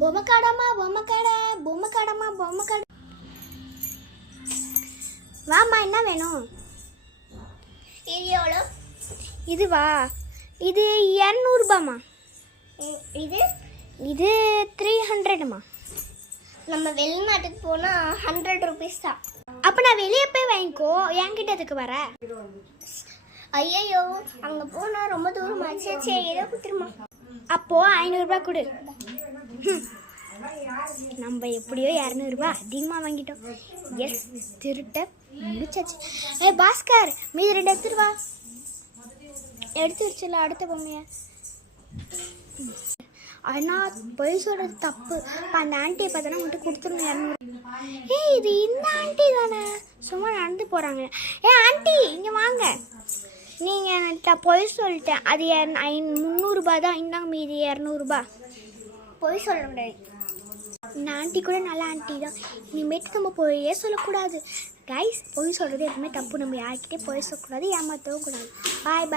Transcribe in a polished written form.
பொம்மை காடாமா பொம்மை கடை பொம்மை காடாமா பொம்மை கடை. வாம்மா, என்ன வேணும்? இது எவ்வளோ? இதுவா? இது 200 இது இது 300மா. நம்ம வெளிநாட்டுக்கு போனால் 100 ருபீஸ் தான். அப்போ நான் வெளியே போய் வாங்கிக்கோ, என்கிட்ட அதுக்கு வர. ஐயோ, அங்கே போனால் ரொம்ப தூரமாச்சு. சரி, ஏதோ கொடுத்துருமா. அப்போது 500 கொடு. நம்ம எப்படியோ 200 அதிகமாக வாங்கிட்டோம். எஸ், திருட்ட முடிச்சாச்சு. பாஸ்கர், மீது 2 எடுத்துட்டு வா. எடுத்து வச்சுல அடுத்த பொம்மைய. ஆனால் பொய் சொல்கிறது தப்பு. இப்போ அந்த ஆண்டியை பார்த்தோன்னா மட்டும் கொடுத்துருங்க 200. இது இந்த ஆண்டி தானே, சும்மா நடந்து போகிறாங்க. ஆண்டி இங்கே வாங்க. நீங்கள் பொய் சொல்லிட்டேன். அது 300 தான். இந்தாங்க மீதி 200. பொய் சொல்ல முடியாது. இந்த ஆண்டி கூட நல்ல ஆண்டி தான். இனிமேட்டு நம்ம பொய்யே சொல்லக்கூடாது கைஸ். பொய் சொல்கிறது எப்பவுமே தப்பு. நம்ம யார்கிட்டே பொய் சொல்லக்கூடாது, ஏமாற்றவும் கூடாது. பாய் பாய்.